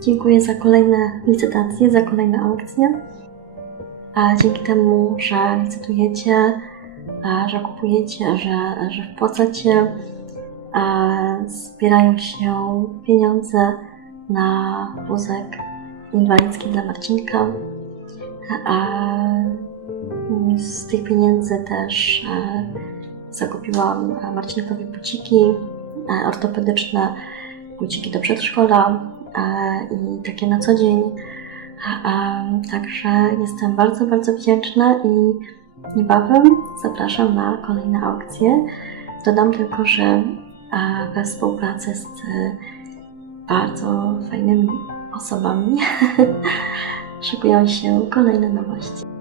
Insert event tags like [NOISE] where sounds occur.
dziękuję za kolejne licytacje, za kolejne aukcje. A dzięki temu, że licytujecie, a, że kupujecie, że, że wpłacacie, a, zbierają się pieniądze na wózek inwalidzki dla Marcinka. A z tych pieniędzy też e, zakupiłam Marcinkowi buciki e, ortopedyczne, buciki do przedszkola i takie na co dzień. E, Także jestem bardzo, bardzo wdzięczna i niebawem zapraszam na kolejne aukcje. Dodam tylko, że e, we współpracy z e, bardzo fajnymi osobami [LAUGHS] szykują się kolejne nowości.